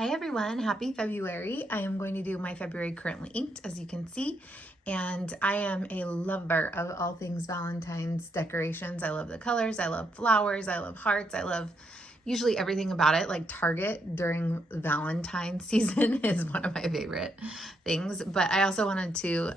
Hi everyone, happy February. I am going to do my February currently inked, as you can see, and I am a lover of all things Valentine's decorations. I love the colors, I love flowers, I love hearts, I love usually everything about it. Like Target during Valentine season is one of my favorite things. But I also wanted to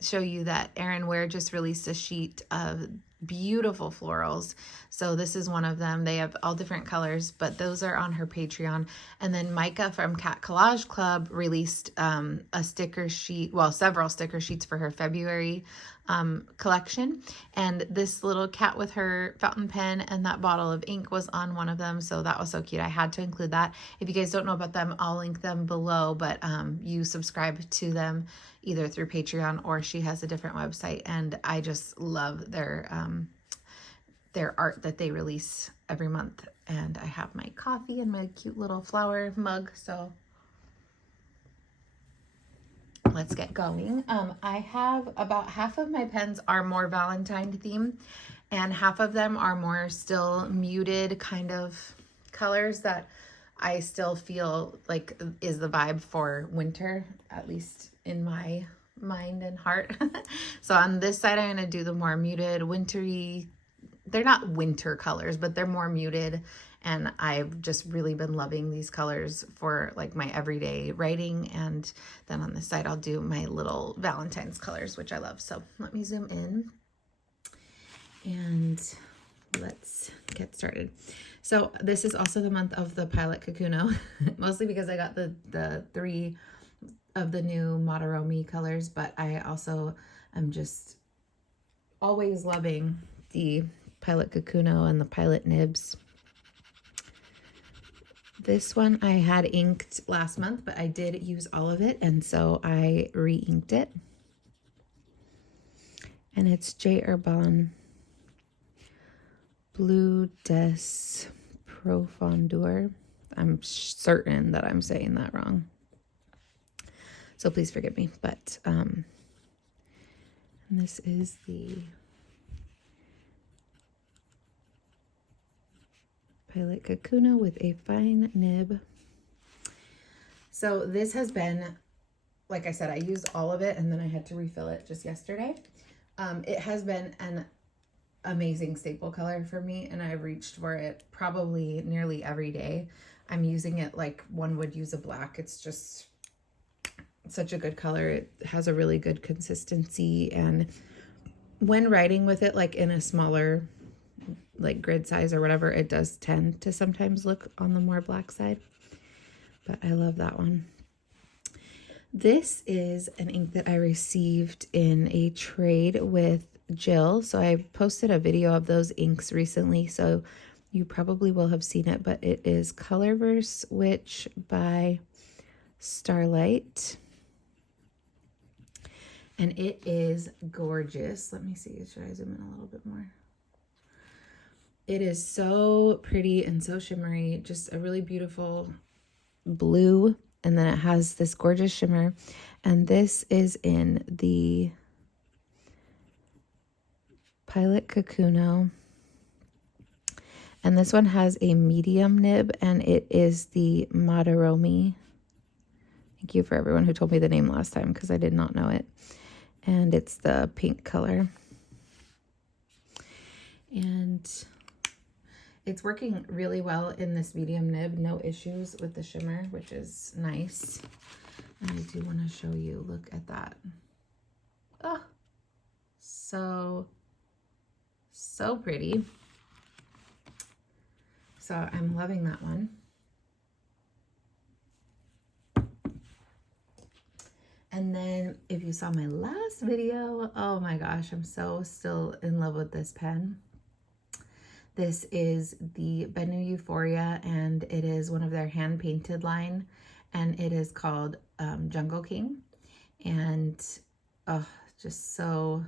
show you that Erin Ware just released a sheet of beautiful florals. So this is one of them. They have all different colors, but those are on her Patreon. And then Micah from Cat Collage Club released a sticker sheet, well, several sticker sheets for her February collection. And this little cat with her fountain pen and that bottle of ink was on one of them. So that was so cute. I had to include that. If you guys don't know about them, I'll link them below, but you subscribe to them either through Patreon or she has a different website. And I just love their art that they release every month. And I have my coffee and my cute little flower mug. So let's get going. I have about half of my pens are more Valentine theme and half of them are more still muted kind of colors that I still feel like is the vibe for winter, at least in my mind and heart. So on this side, I'm going to do the more muted wintry. They're not winter colors, but they're more muted. And I've just really been loving these colors for like my everyday writing. And then on this side, I'll do my little Valentine's colors, which I love. So let me zoom in and let's get started. So this is also the month of the Pilot Kakuno, mostly because I got the 3 of the new Madarome colors, but I also am just always loving the Pilot Kakuno and the Pilot Nibs. This one I had inked last month, but I did use all of it, and so I re-inked it. And it's J. Herbin Bleu des Profondeurs. I'm certain that I'm saying that wrong, so please forgive me. But and this is the Pilot Kakuno with a fine nib. So this has been, like I said, I used all of it and then I had to refill it just yesterday. It has been an amazing staple color for me, and I've reached for it probably nearly every day. I'm using it like one would use a black. It's just such a good color. It has a really good consistency, and when writing with it like in a smaller like grid size or whatever, it does tend to sometimes look on the more black side, but I love that one. This is an ink that I received in a trade with Jill. So I posted a video of those inks recently, so you probably will have seen it, but it is Colorverse Witch by Starlight. And it is gorgeous. Let me see, should I zoom in a little bit more? It is so pretty and so shimmery, just a really beautiful blue. And then it has this gorgeous shimmer. And this is in the Pilot Kakuno. And this one has a medium nib, and it is the Madarome. Thank you for everyone who told me the name last time, because I did not know it. And it's the pink color. And it's working really well in this medium nib. No issues with the shimmer, which is nice. And I do want to show you, look at that. Oh, so pretty. So I'm loving that one. And then if you saw my last video, oh my gosh, I'm so still in love with this pen. This is the Benu Euphoria, and it is one of their hand-painted line, and it is called Jungle King. And oh, just so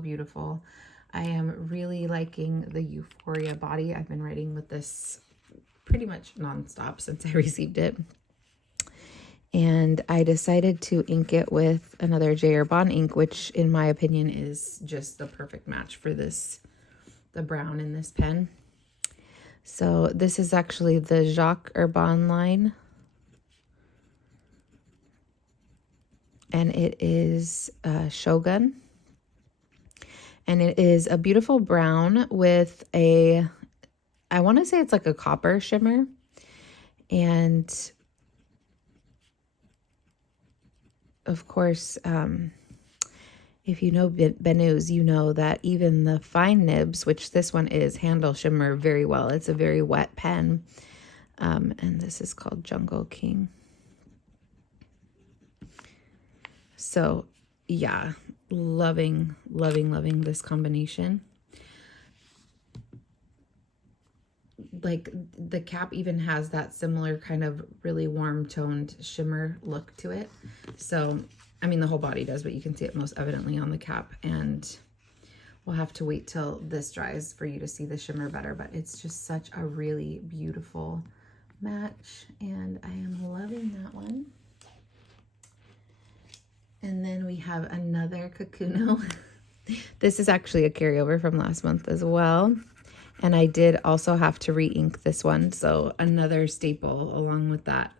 beautiful. I am really liking the Euphoria body. I've been writing with this pretty much nonstop since I received it. And I decided to ink it with another J. Herbin ink, which in my opinion is just the perfect match for this, the brown in this pen. So this is actually the Jacques Herbin line. and it is Shogun. And it is a beautiful brown with a, I want to say it's like a copper shimmer. And of course, if you know Benus, you know that even the fine nibs, which this one is, handle shimmer very well. It's a very wet pen. And this is called Jungle King. So yeah, loving this combination. Like the cap even has that similar kind of really warm toned shimmer look to it. So, I mean, the whole body does, but you can see it most evidently on the cap. And we'll have to wait till this dries for you to see the shimmer better, but it's just such a really beautiful match. And I am loving that one. And then we have another Kakuno. This is actually a carryover from last month as well. And I did also have to re-ink this one. So another staple along with that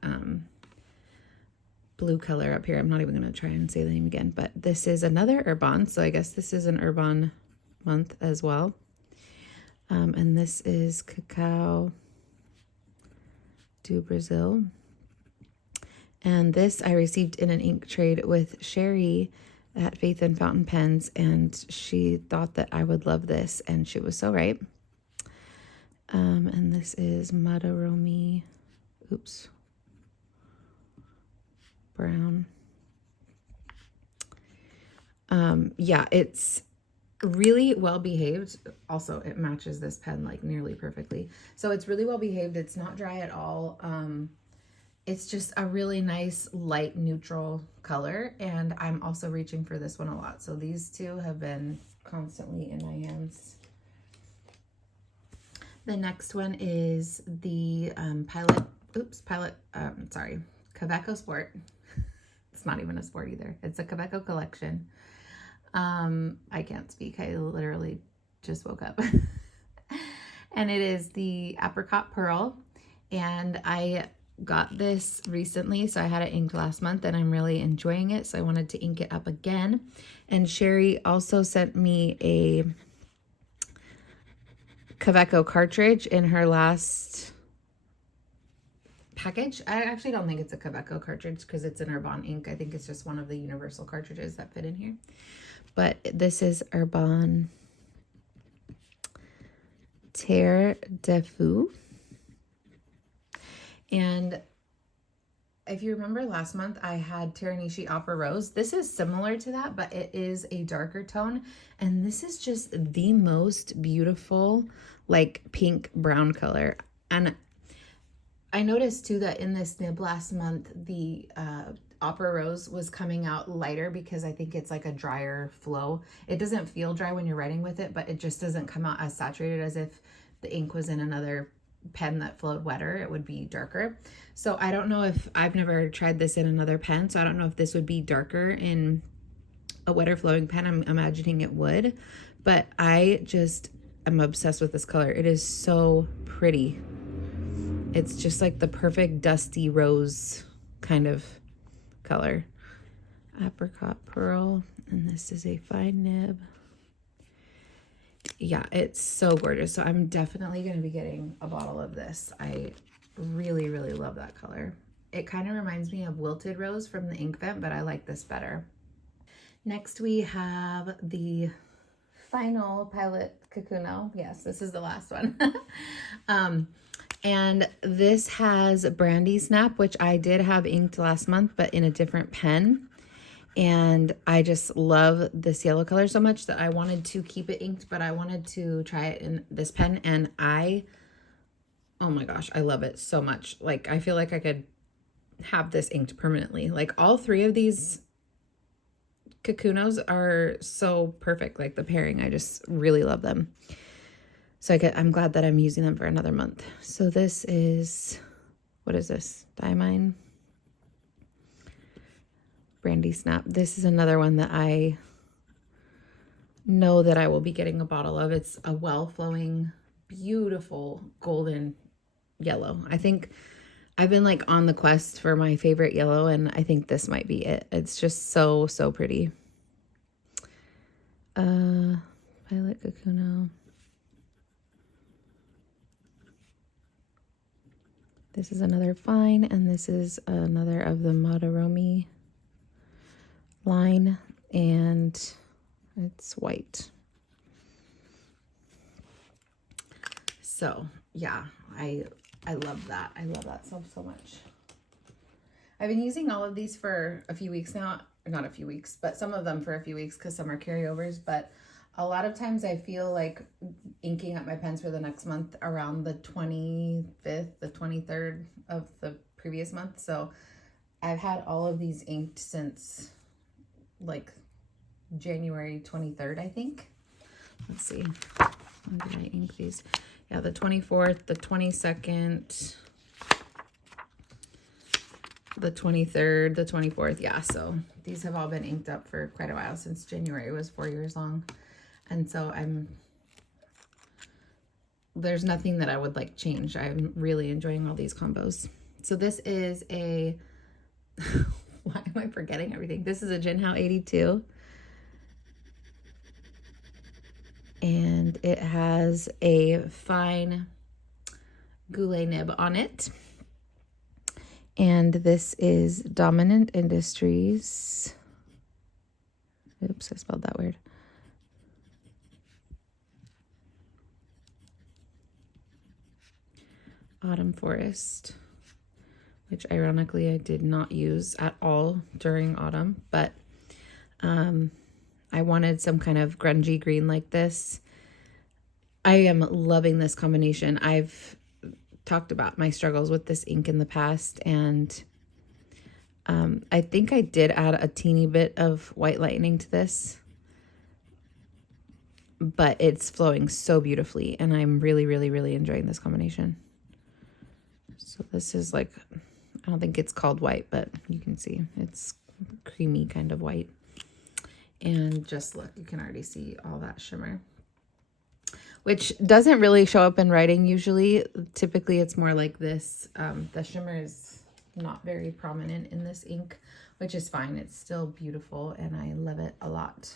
blue color up here. I'm not even going to try and say the name again. But this is another Urban. So I guess this is an Urban month as well. And this is Cacao do Brazil. And this I received in an ink trade with Sherry at Faith and Fountain Pens, and she thought that I would love this, and she was so right. And this is Madarumi, brown. Yeah, it's really well behaved. Also, it matches this pen like nearly perfectly. So it's really well behaved. It's not dry at all. It's just a really nice light neutral color, and I'm also reaching for this one a lot. So these two have been constantly in my hands. The next one is the Quebeco Sport. It's not even a sport either. It's a Quebeco collection. I can't speak. I literally just woke up. And it is the Apricot Pearl, and I got this recently, so I had it inked last month and I'm really enjoying it, so I wanted to ink it up again. And Sherry also sent me a Quebeco cartridge in her last package. I actually don't think it's a Quebeco cartridge because it's an Urban ink. I think it's just one of the universal cartridges that fit in here. But this is Urban Terre de Fou. And if you remember last month, I had Teranishi Opera Rose. This is similar to that, but it is a darker tone. And this is just the most beautiful, like pink brown color. And I noticed too that in this nib last month, the Opera Rose was coming out lighter because I think it's like a drier flow. It doesn't feel dry when you're writing with it, but it just doesn't come out as saturated as if the ink was in another pen that flowed wetter. It would be darker. So I don't know if, I've never tried this in another pen, so I don't know if this would be darker in a wetter flowing pen. I'm imagining it would, but I just am obsessed with this color. It is so pretty. It's just like the perfect dusty rose kind of color. Apricot Pearl, and this is a fine nib. Yeah, it's so gorgeous. So I'm definitely going to be getting a bottle of this. I really love that color. It kind of reminds me of Wilted Rose from the ink vent, but I like this better. Next we have the final Pilot Kakuno. Yes, this is the last one. And this has Brandy Snap, which I did have inked last month, but in a different pen. And I just love this yellow color so much that I wanted to keep it inked, but I wanted to try it in this pen. And oh my gosh, I love it so much. Like, I feel like I could have this inked permanently. Like, all three of these Kakunos are so perfect. Like, the pairing, I just really love them. So I'm glad that I'm using them for another month. So this is, what is this? Diamine? Brandy Snap. This is another one that I know that I will be getting a bottle of. It's a well-flowing, beautiful golden yellow. I think I've been like on the quest for my favorite yellow, and I think this might be it. It's just so, so pretty. Violet Kakuno. This is another fine, and this is another of the Madarome line, and it's white. So yeah, I love that. I love that so, so much. I've been using all of these for a few weeks now. Not a few weeks, but some of them for a few weeks because some are carryovers. But a lot of times I feel like inking up my pens for the next month around the 25th, the 23rd of the previous month. So I've had all of these inked since like January 23rd, I think. Let's see. When did I ink these? Yeah, the 24th, the 22nd, the 23rd, the 24th. Yeah, so these have all been inked up for quite a while, since January was 4 years long. And so there's nothing that I would like change. I'm really enjoying all these combos. So this is a, why am I forgetting everything? This is a Jinhao 82. And it has a fine goulet nib on it. And this is Dominant Industries. Oops, I spelled that weird. Autumn Forest, which ironically I did not use at all during autumn, but I wanted some kind of grungy green like this. I am loving this combination. I've talked about my struggles with this ink in the past, and I think I did add a teeny bit of White Lightning to this, but it's flowing so beautifully, and I'm really, really, really enjoying this combination. So this is like, I don't think it's called white, but you can see it's creamy kind of white. And just look, you can already see all that shimmer, which doesn't really show up in writing usually. Typically it's more like this. The shimmer is not very prominent in this ink, which is fine. It's still beautiful and I love it a lot.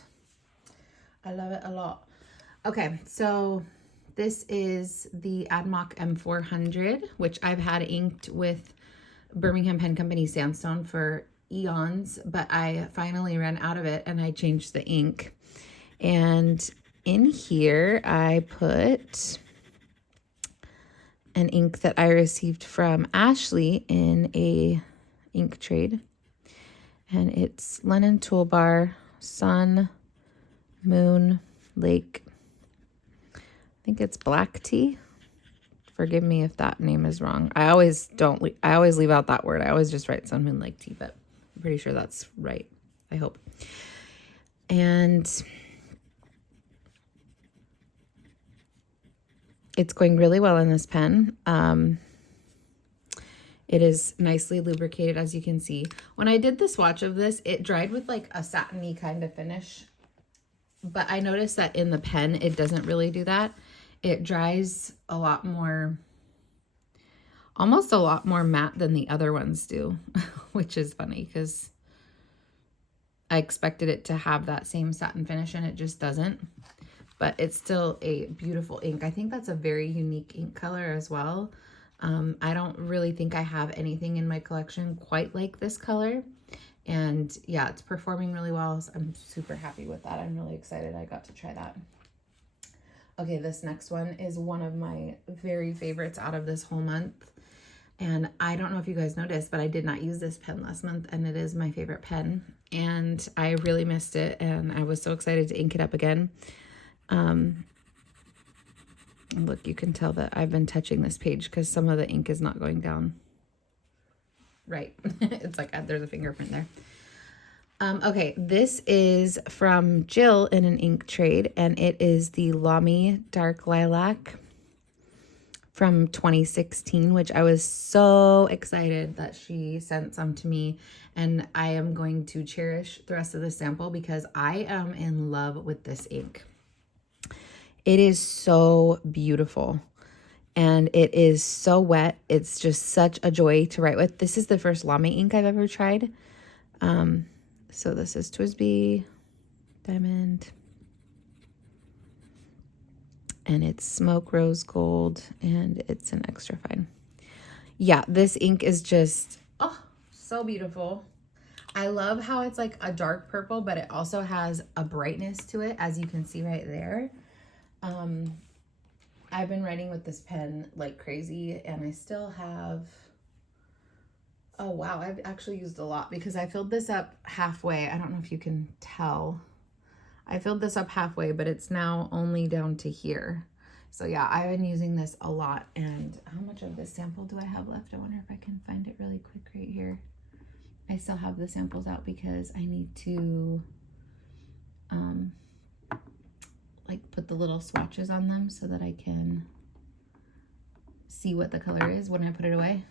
I love it a lot. Okay, so this is the Admock M400, which I've had inked with Birmingham Pen Company Sandstone for eons, but I finally ran out of it and I changed the ink. And in here I put an ink that I received from Ashley in a ink trade, and it's Lennon Toolbar Sun Moon Lake. I think it's black tea. Forgive me if that name is wrong. I always leave out that word. I always just write Sun Moon Lake tea, but I'm pretty sure that's right. I hope. And it's going really well in this pen. It is nicely lubricated, as you can see. When I did the swatch of this, it dried with like a satiny kind of finish. But I noticed that in the pen, it doesn't really do that. It dries a lot more, almost a lot more matte than the other ones do, which is funny because I expected it to have that same satin finish and it just doesn't. But it's still a beautiful ink. I think that's a very unique ink color as well. I don't really think I have anything in my collection quite like this color. And yeah, it's performing really well. So I'm super happy with that. I'm really excited I got to try that. Okay, this next one is one of my very favorites out of this whole month. And I don't know if you guys noticed, but I did not use this pen last month, and it is my favorite pen. And I really missed it, and I was so excited to ink it up again. Look, you can tell that I've been touching this page because some of the ink is not going down right. It's like there's a fingerprint there. Okay, this is from Jill in an ink trade, and it is the Lamy Dark Lilac from 2016, which I was so excited that she sent some to me, and I am going to cherish the rest of the sample because I am in love with this ink. It is so beautiful. and it is so wet. It's just such a joy to write with. This is the first Lame ink I've ever tried. So this is Twisby Diamond, and it's smoke rose gold, and it's an extra fine. Yeah, this ink is just, oh, so beautiful. I love how it's like a dark purple, but it also has a brightness to it, as you can see right there. I've been writing with this pen like crazy, and I still have, oh wow, I've actually used a lot because I filled this up halfway. I don't know if you can tell. I filled this up halfway, but it's now only down to here. So yeah, I've been using this a lot. And how much of this sample do I have left? I wonder if I can find it really quick right here. I still have the samples out because I need to like put the little swatches on them so that I can see what the color is when I put it away.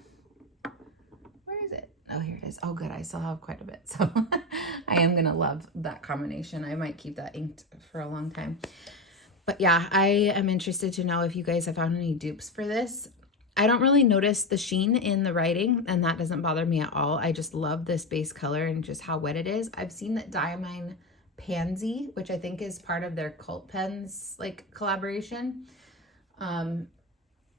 Where is it? Oh, here it is. Oh, good. I still have quite a bit. So I am going to love that combination. I might keep that inked for a long time. But yeah, I am interested to know if you guys have found any dupes for this. I don't really notice the sheen in the writing, and that doesn't bother me at all. I just love this base color and just how wet it is. I've seen that Diamine Pansy, which I think is part of their Cult Pens like collaboration,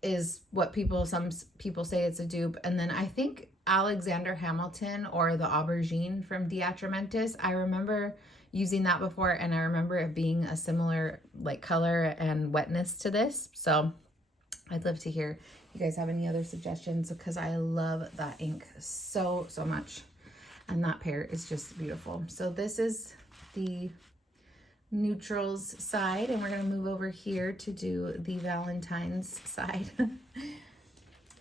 is what some people say it's a dupe. And then I think Alexander Hamilton or the Aubergine from Diatramentis, I remember using that before, and I remember it being a similar like color and wetness to this. So I'd love to hear if you guys have any other suggestions, because I love that ink so much, and that pair is just beautiful. So this is the neutrals side, and we're going to move over here to do the Valentine's side.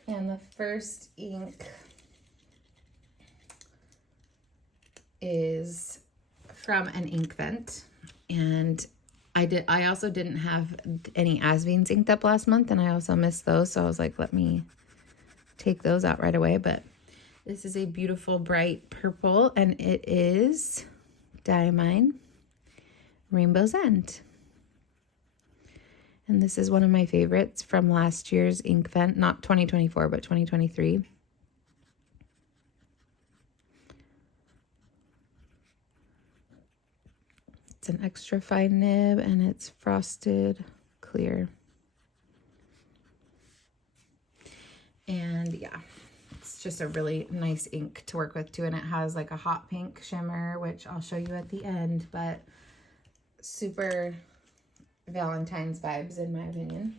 And the first ink is from an ink vent, and I also didn't have any Asvines inked up last month, and I also missed those, so I was like, let me take those out right away. But this is a beautiful bright purple, and it is Diamine Rainbow's End. And this is one of my favorites from last year's ink vent, not 2024, but 2023. It's an extra fine nib, and it's frosted clear. And yeah, it's just a really nice ink to work with too. And it has like a hot pink shimmer, which I'll show you at the end, but super Valentine's vibes in my opinion.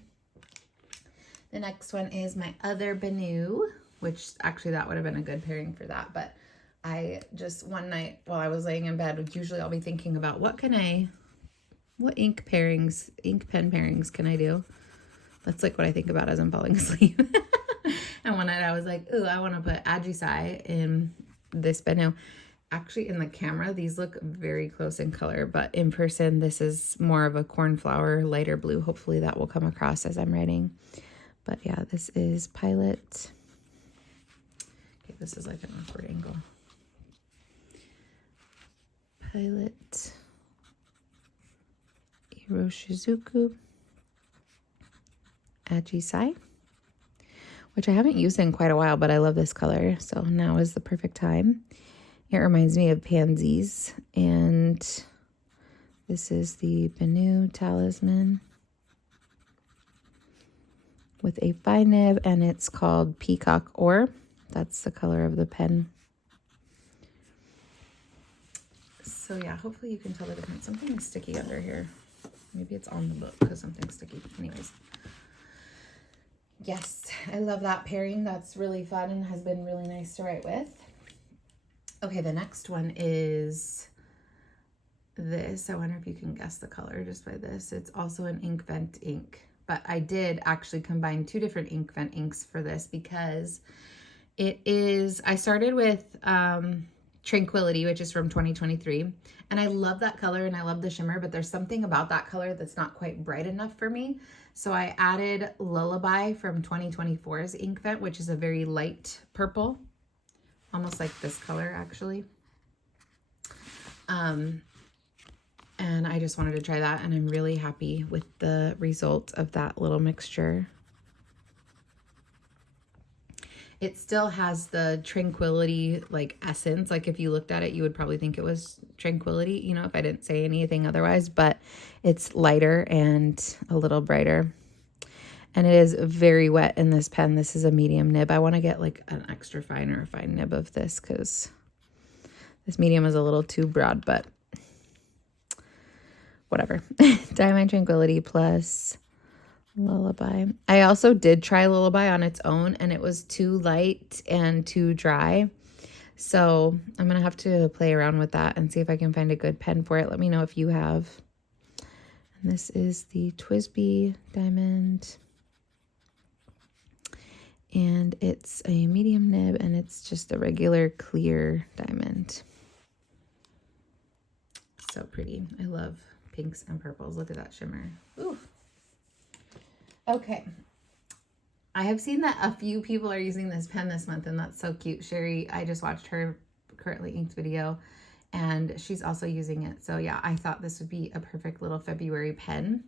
The next one is my other Benu, which actually that would have been a good pairing for that, but I just one night while I was laying in bed, usually I'll be thinking about what ink pen pairings can I do? That's like what I think about as I'm falling asleep. And one night I was like, ooh, I want to put Ajisai in this Benu. Actually, in the camera, these look very close in color, but in person, this is more of a cornflower, lighter blue. Hopefully that will come across as I'm writing. But yeah, this is Pilot. Okay, this is like an awkward angle. Pilot Iroshizuku Ajisai, which I haven't used in quite a while, but I love this color, so now is the perfect time. It reminds me of pansies, and this is the Benu Talisman with a fine nib, and it's called Peacock Ore. That's the color of the pen. So yeah, hopefully you can tell the difference. Something's sticky under here. Maybe it's on the book because something's sticky. Anyways. Yes, I love that pairing. That's really fun and has been really nice to write with. Okay, the next one is this. I wonder if you can guess the color just by this. It's also an ink vent ink, but I did actually combine two different ink vent inks for this because I started with Tranquility, which is from 2023, and I love that color and I love the shimmer, but there's something about that color that's not quite bright enough for me. So I added Lullaby from 2024's ink vent, which is a very light purple, almost like this color actually. And I just wanted to try that, and I'm really happy with the result of that little mixture. It still has the Tranquility like essence. Like if you looked at it, you would probably think it was Tranquility, you know, if I didn't say anything otherwise, but it's lighter and a little brighter. And it is very wet in this pen. This is a medium nib. I want to get like an extra fine or a fine nib of this because this medium is a little too broad, but whatever. Diamond Tranquility plus Lullaby. I also did try Lullaby on its own and it was too light and too dry. So I'm going to have to play around with that and see if I can find a good pen for it. Let me know if you have. And this is the TWSBI Diamond. And it's a medium nib and it's just a regular clear diamond. So pretty. I love pinks and purples. Look at that shimmer. Ooh. Okay. I have seen that a few people are using this pen this month, and that's so cute. Sherry, I just watched her currently inked video, and she's also using it. So yeah, I thought this would be a perfect little February pen.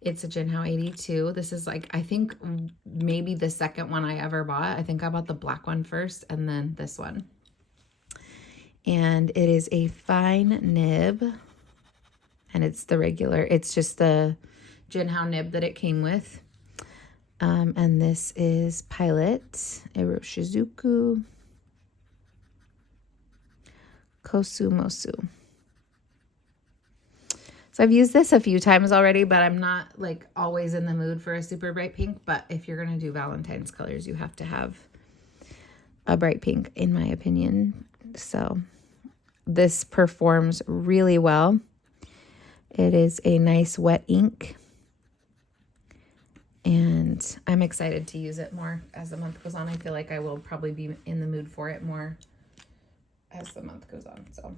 It's a Jinhao 82. This is like, I think maybe the second one I ever bought. I think I bought the black one first and then this one. And it is a fine nib. And it's the regular, it's just the Jinhao nib that it came with. And this is Pilot, Eroshizuku, Kosumosu. So I've used this a few times already, but I'm not like always in the mood for a super bright pink. But if you're going to do Valentine's colors, you have to have a bright pink, in my opinion. So this performs really well. It is a nice wet ink. And I'm excited to use it more as the month goes on. I feel like I will probably be in the mood for it more as the month goes on. So,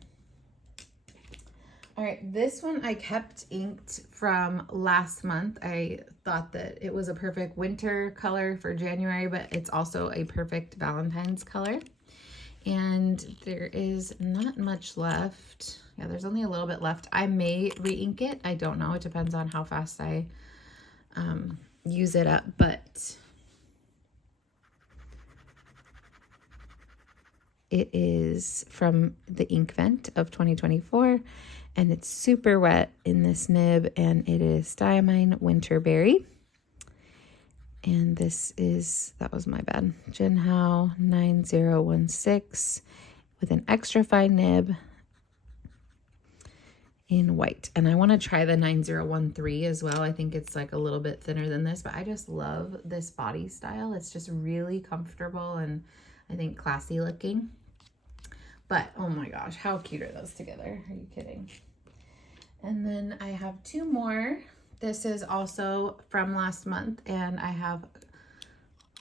all right, this one I kept inked from last month. I thought that it was a perfect winter color for January, but it's also a perfect Valentine's color. And there is not much left. Yeah, there's only a little bit left. I may re-ink it. I don't know. It depends on how fast I use it up, but it is from the Ink Vent of 2024, and it's super wet in this nib, and it is Diamine Winterberry. And this is, that was my bad, Jinhao 9016 with an extra fine nib in white. And I want to try the 9013 as well. I think it's like a little bit thinner than this, but I just love this body style. It's just really comfortable and I think classy looking. But oh my gosh, how cute are those together? Are you kidding? And then I have two more. This is also from last month, and I have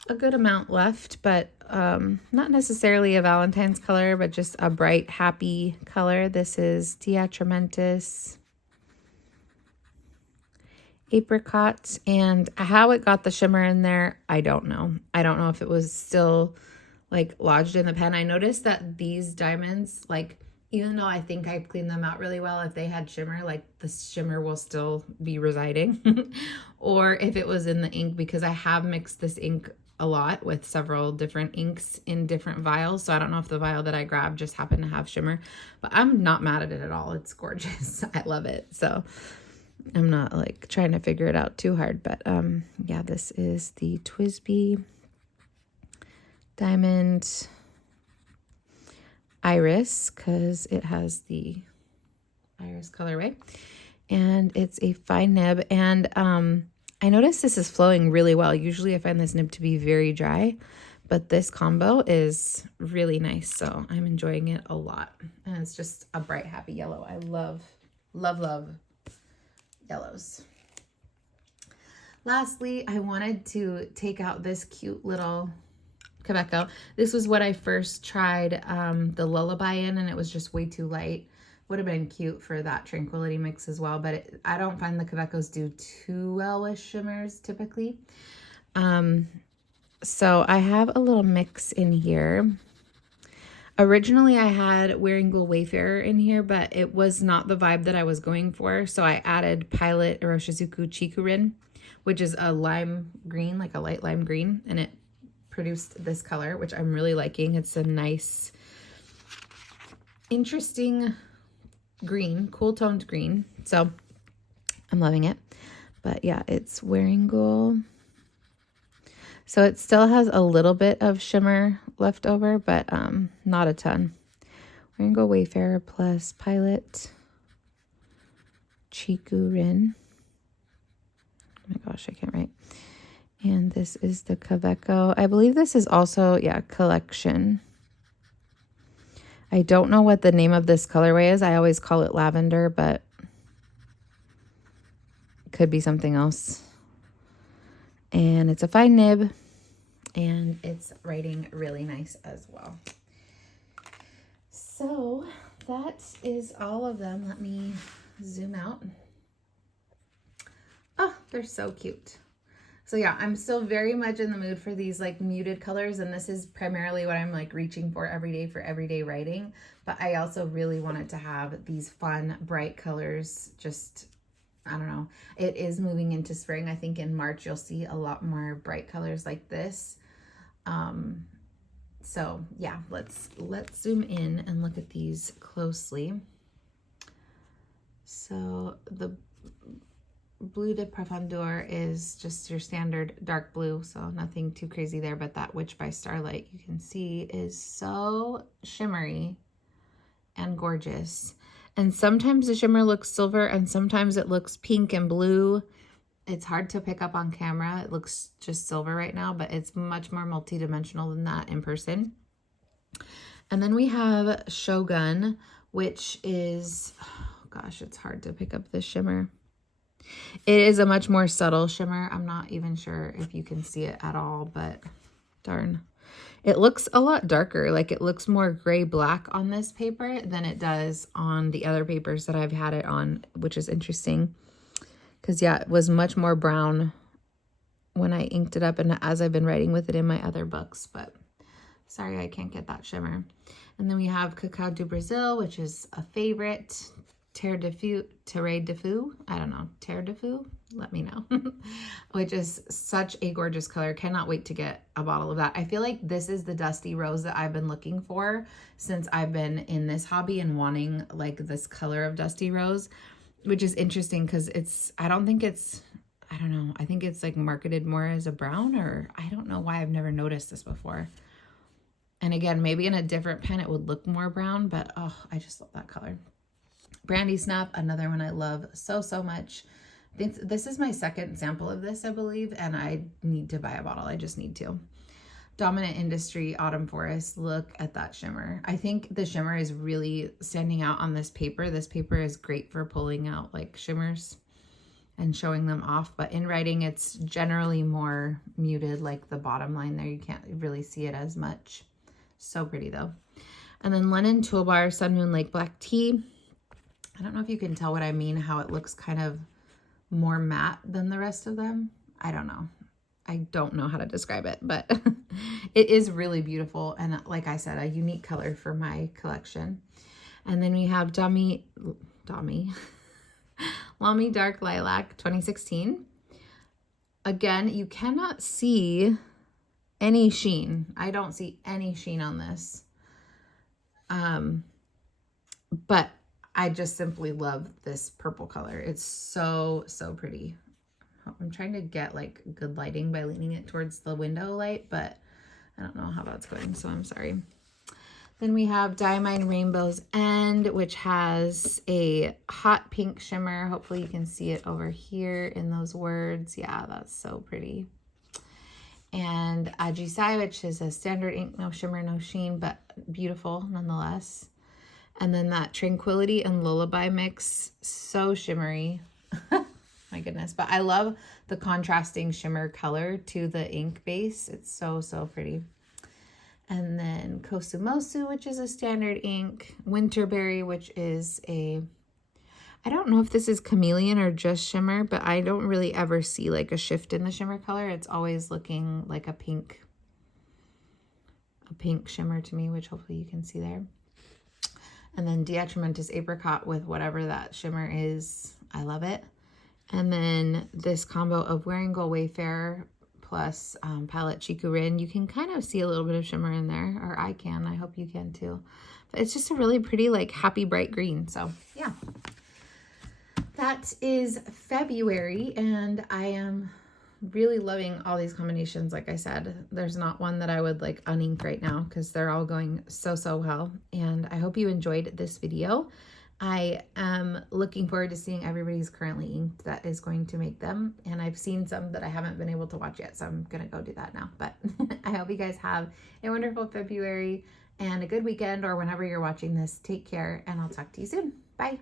a good amount left, but not necessarily a Valentine's color, but just a bright, happy color. This is Diatramentis Apricot, and how it got the shimmer in there, I don't know. I don't know if it was still like lodged in the pen. I noticed that these diamonds, like, even though I think I cleaned them out really well, if they had shimmer, like the shimmer will still be residing. Or if it was in the ink, because I have mixed this ink a lot with several different inks in different vials. So I don't know if the vial that I grabbed just happened to have shimmer, but I'm not mad at it at all. It's gorgeous. I love it. So I'm not like trying to figure it out too hard, but yeah, this is the TWSBI Diamond Iris, because it has the iris colorway, and it's a fine nib. And I noticed this is flowing really well. Usually I find this nib to be very dry, but this combo is really nice, so I'm enjoying it a lot. And it's just a bright, happy yellow. I love, love, love yellows. Lastly, I wanted to take out this cute little Quebeco. This was what I first tried the Lullaby in, and it was just way too light. Would have been cute for that Tranquility mix as well, but I don't find the Quebecos do too well with shimmers typically. So I have a little mix in here. Originally I had Wearing Gold Wayfarer in here, but it was not the vibe that I was going for, so I added Pilot Eroshizuku Chikurin, which is a lime green, like a light lime green, and it produced this color, which I'm really liking. It's a nice, interesting green, cool toned green. So I'm loving it. But yeah, it's wearing gold. So it still has a little bit of shimmer left over, but not a ton. Wearing gold Wayfarer plus Pilot Chiku Rin. Oh my gosh, I can't write. And this is the Kaveco. I believe this is also, yeah, collection. I don't know what the name of this colorway is. I always call it lavender, but it could be something else. And it's a fine nib, and it's writing really nice as well. So that is all of them. Let me zoom out. Oh, they're so cute. So yeah, I'm still very much in the mood for these like muted colors, and this is primarily what I'm like reaching for everyday writing. But I also really wanted to have these fun, bright colors. Just, I don't know. It is moving into spring. I think in March you'll see a lot more bright colors like this. So yeah, let's zoom in and look at these closely. So the Bleu de Profondeur is just your standard dark blue, so nothing too crazy there, but that Witch by Starlight you can see is so shimmery and gorgeous. And sometimes the shimmer looks silver and sometimes it looks pink and blue. It's hard to pick up on camera. It looks just silver right now, but it's much more multi-dimensional than that in person. And then we have Shogun, which is, oh gosh, it's hard to pick up this shimmer. It is a much more subtle shimmer. I'm not even sure if you can see it at all, but darn. It looks a lot darker. Like it looks more gray-black on this paper than it does on the other papers that I've had it on, which is interesting. Because yeah, it was much more brown when I inked it up and as I've been writing with it in my other books. But sorry, I can't get that shimmer. And then we have Cacao do Brazil, which is a favorite. Terre de Fou, I don't know, Terre de Fou, let me know, which is such a gorgeous color. Cannot wait to get a bottle of that. I feel like this is the dusty rose that I've been looking for since I've been in this hobby and wanting like this color of dusty rose, which is interesting because I don't know, I think it's like marketed more as a brown, or I don't know why I've never noticed this before. And again, maybe in a different pen it would look more brown, but oh, I just love that color. Brandy Snap, another one I love so much. This is my second sample of this, I believe, and I need to buy a bottle. I just need to. Dominant Industry Autumn Forest, look at that shimmer. I think the shimmer is really standing out on this paper. This paper is great for pulling out like shimmers and showing them off, but in writing it's generally more muted, like the bottom line there. You can't really see it as much. So pretty though. And then Lennon Toolbar Sun Moon Lake Black Tea. I don't know if you can tell what I mean, how it looks kind of more matte than the rest of them. I don't know. I don't know how to describe it, but it is really beautiful. And like I said, a unique color for my collection. And then we have Lamy Dark Lilac 2016. Again, you cannot see any sheen. I don't see any sheen on this. But I just simply love this purple color. It's so pretty. I'm trying to get like good lighting by leaning it towards the window light, but I don't know how that's going, so I'm sorry. Then we have Diamine Rainbow's End, which has a hot pink shimmer. Hopefully you can see it over here in those words. Yeah, that's so pretty. And Ajisai, which is a standard ink, no shimmer, no sheen, but beautiful nonetheless. And then that Tranquility and Lullaby mix, so shimmery. My goodness. But I love the contrasting shimmer color to the ink base. It's so pretty. And then Kosumosu, which is a standard ink. Winterberry, which is I don't know if this is chameleon or just shimmer, but I don't really ever see like a shift in the shimmer color. It's always looking like a pink shimmer to me, which hopefully you can see there. And then Diatramentus Apricot with whatever that shimmer is. I love it. And then this combo of Wearing Gold Wayfarer plus palette Chicorin. You can kind of see a little bit of shimmer in there, or I can. I hope you can too. But it's just a really pretty, like, happy bright green. So yeah, that is February, and I am really loving all these combinations. Like I said, there's not one that I would like unink right now because they're all going so well. And I hope you enjoyed this video. I am looking forward to seeing everybody's currently inked that is going to make them. And I've seen some that I haven't been able to watch yet, so I'm gonna go do that now. But I hope you guys have a wonderful February and a good weekend, or whenever you're watching this. Take care, and I'll talk to you soon. Bye.